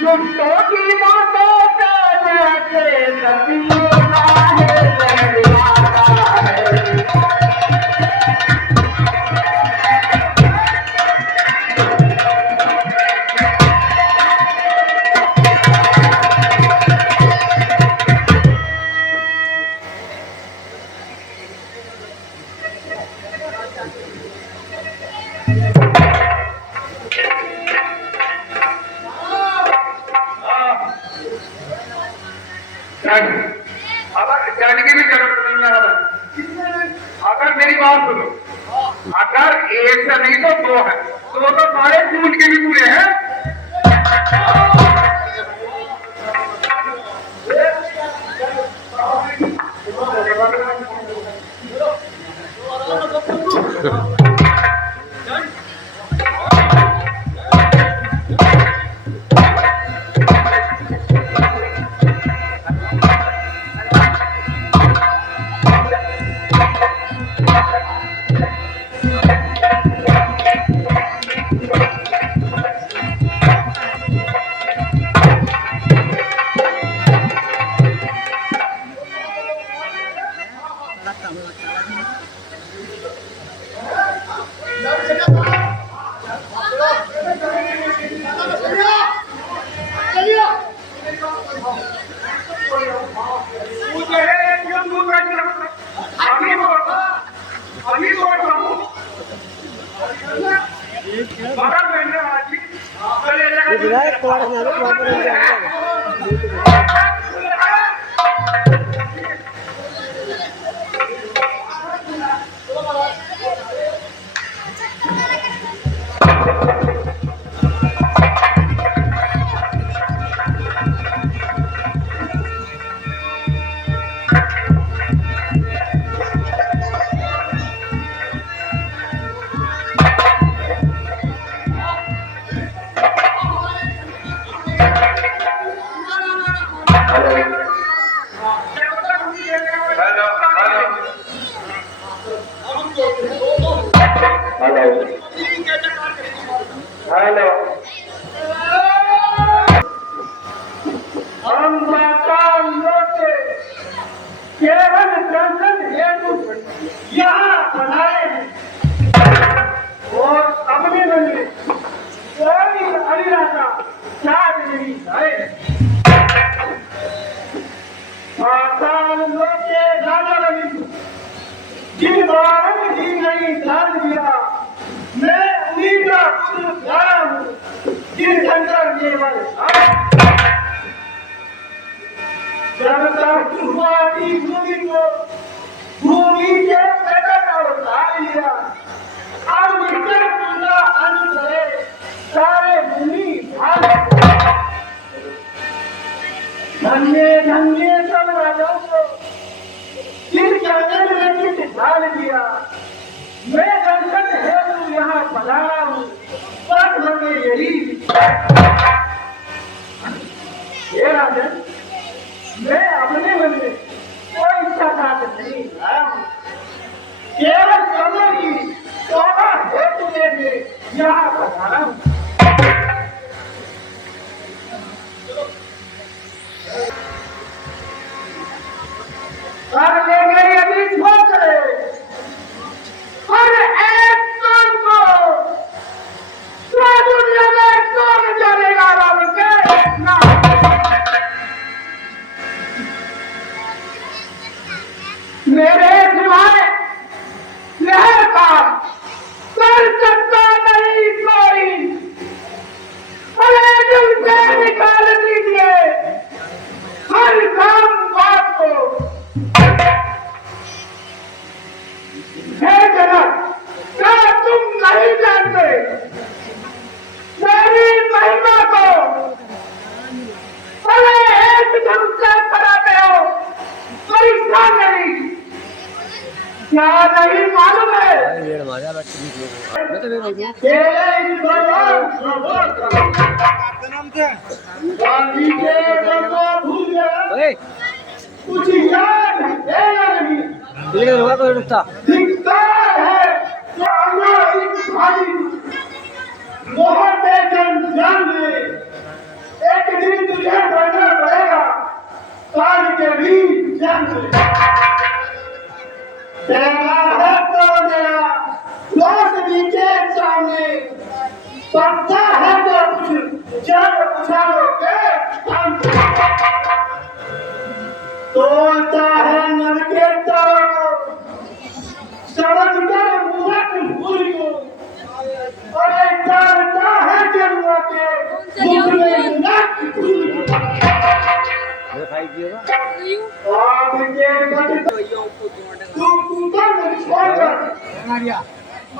दुष्टों की बातों का जैसे सतीना है लहराता है। जाने की भी जरूरत नहीं है। अगर मेरी बात सुनो, अगर एक से नहीं तो दो है तो सारे खून के भी पूरे हैं। केवल दर्शन हेतु यहाँ बनाए हैं और अपने मन में कोई अनिराशा चाह नहीं है। पाषाण लोक के राजा रवि जिन बारह ही नहीं जान दिया, मैं उन्हीं का पुत्र प्यारा हूँ जिन शंकर केवल जब तक भूमि को भूमि के प्रकट अवतार लिया, अब निकल पूरा अंत है सारे भूमि भाग। धन्य धन्य सब राजाओं को जिन चरण में चित डाल दिया, मैं दर्शन हेतु यहाँ पधारा हूँ, बस हमें यही ये राजन, मैं अपने मन में कोई इच्छा साथ नहीं लाया हूँ, केवल समय की शोभा हेतु लेके यहाँ पधारा हूँ। कर ले गई अभी ठोकरे हर एक काम को, तो दुनिया में कौन जानेगा रब के नाम। मेरे सिवाय लहर का कर सकता नहीं कोई, अरे दिल से निकाल दीजिए हर काम बात को। हे जनक, क्या तुम नहीं जानते मेरी महिमा को? अरे एक झुमका कराते हो परीक्षा नहीं, क्या नहीं मालूम है? कुछ याद है या नहीं? धिक्कार है जो अल्लाह इस भारी मोहब्बत जान ले, तेरा है तो मेरा रोशनी के सामने पत्ता है तो कुछ जब उछालो के हम तोड़ता है नर के तारों समझ कर मूर्ख भूल को और एक करता है जन्म के मुख में नक भूल को आपके तुम ऊपर में छोड़कर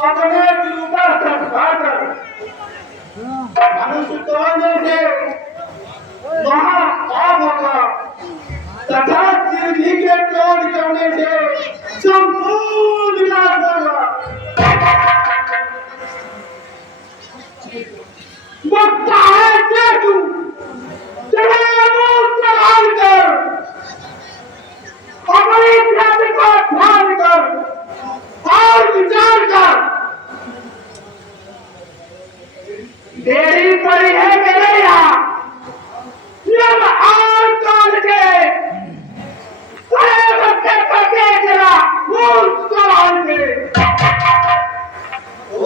अपने ऊपर कर मनुष्य तोड़ने से वहाँ पाप होगा तथा जिंदगी के तोड़ करने से संपूर्ण विनाश होगा। बकता है क्या तू तेरे मुंह चढ़ाई कर अपनी जाति को ध्यान कर और विचार कर देरी पड़ी है मेरे यहाँ जब आम तोड़ के बड़े बच्चे करके तेरा मुंह चढ़ाई के ओ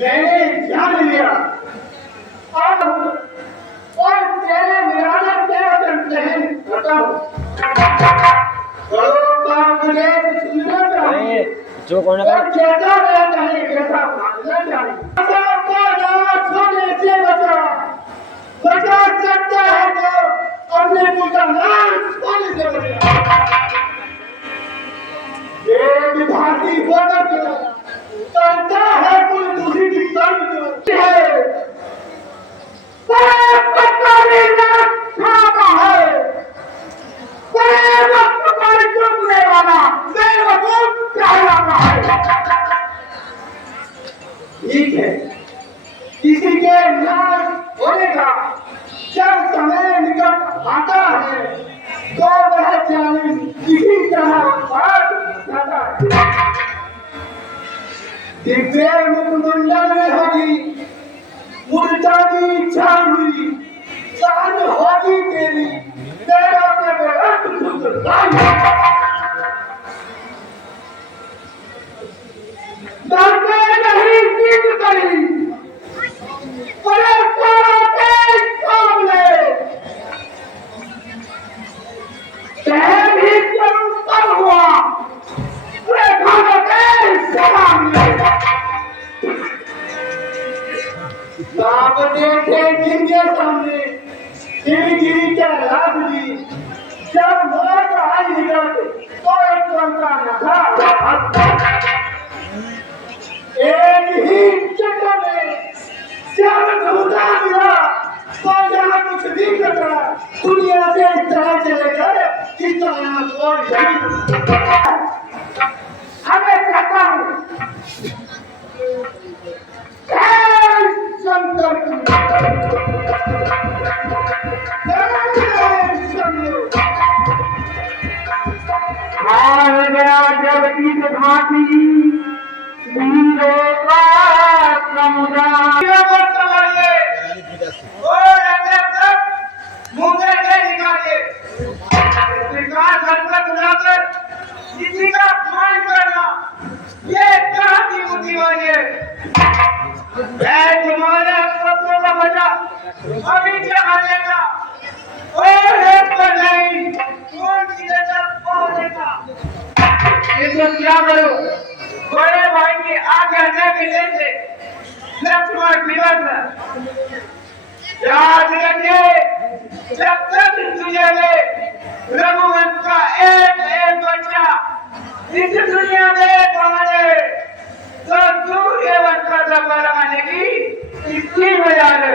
मैंने जान लिया और तेरे निराला के सहन बताओ मुझे सुनना चाहिए जो कौन और जैसा रहना चाहिए वैसा मानना चाहिए छोटे से बचा सकता है तो अपने पूजा नाश होने से बचा ये विभागी होकर करता है कोई दूसरी की तंत्र है पत्ता भी खाता है वक्त पर चुपने वाला बेवकूफ कहलाता है। ठीक है किसी के नाश होने का जब समय निकट आता है तो वह जाने किसी तरह बात जाता है। दिव्य मुखमंडल में होगी मूर्ता की इच्छा हुई शान होगी तेरी तेरा डरते नहीं सीख करी बड़े सारा के सामने भी करूं तब हुआ पूरे खानों के सामने आप देखे जिनके सामने गिरी के लाभ दी जब मौत आई निकलते तो एक बनता न था एक ही चक्कर में जब धूता मिला तो यहाँ कुछ भी कटा दुनिया से इस तरह चले गए जिस तरह कोई हमें कहता हूँ शंकर जब ईद घाटी वीरों का समुदाय मुंह से निकाले सरकार संकट उठाकर किसी का अपमान करना ये कहाँ की बुद्धि वाली है। तुम्हारे शब्दों का मजा अभी क्या आएगा और एक पर नहीं कौन सी पहुंचेगा इसको क्या करो बड़े भाई की आगे हटने के लिए लक्ष्मण दिवस याद रखिए जब तक दुनिया में रघुवंश का एक एक बच्चा इस दुनिया में पहुंचे तो सूर्य वंश का सफर लगाने की इसकी वजह है।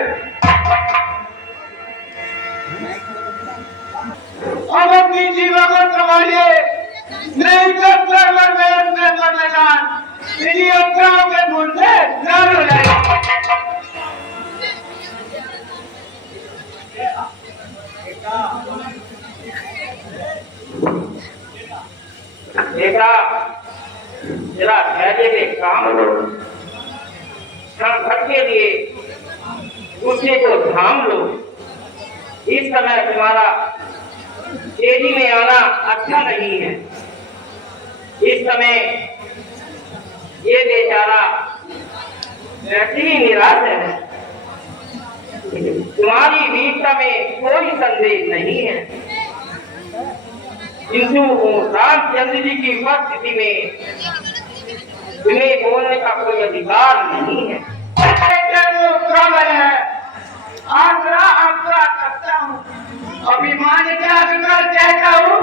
अब अपनी जीवन को संभालिए नहीं तो सर्वर में अपने पर मैदान इन्हीं अफवाहों के मुंह से न हो जाए। देखा जरा धैर्य से काम लो संकट के लिए दूसरे को थाम लो। इस समय तुम्हारा तेजी में आना अच्छा नहीं है। इस समय ये बेचारा व्यक्ति ही निराश है। तुम्हारी वीरता में कोई संदेह नहीं है, किंतु रामचंद्र जी की उपस्थिति में तुम्हें बोलने का कोई अधिकार नहीं है। आग्रह आपका करता हूँ, अभिमान का अधिकार कहता हूँ।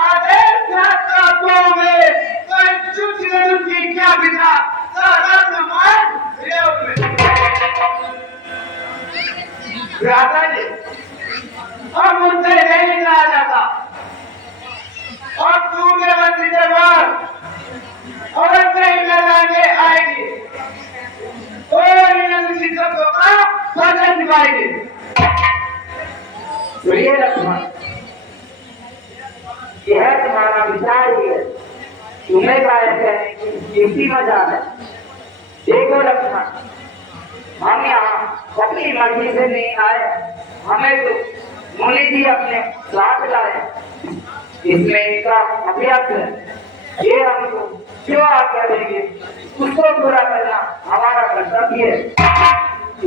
आदेश तो में कोई चुट की क्या बिना राजा जी, अब मुझसे नहीं कहा जाता। और दूसरे मंत्री दरबार और नहीं लगाने आएगी और इन शिक्षकों का वचन निभाएंगे। सुनिए लक्ष्मण, यह तुम्हारा विचार ही है, तुम्हें किसी मजा है। देखो लक्ष्मण, हम यहाँ अपनी मर्जी से नहीं आए, हमें तो मुनि जी अपने साथ लाए, इसमें इनका अभ्यास है। ये हमको क्यों आज्ञा देंगे, उसको पूरा करना हमारा कर्तव्य है।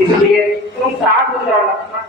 इसलिए तुम साथ हो जाओ लक्ष्मण।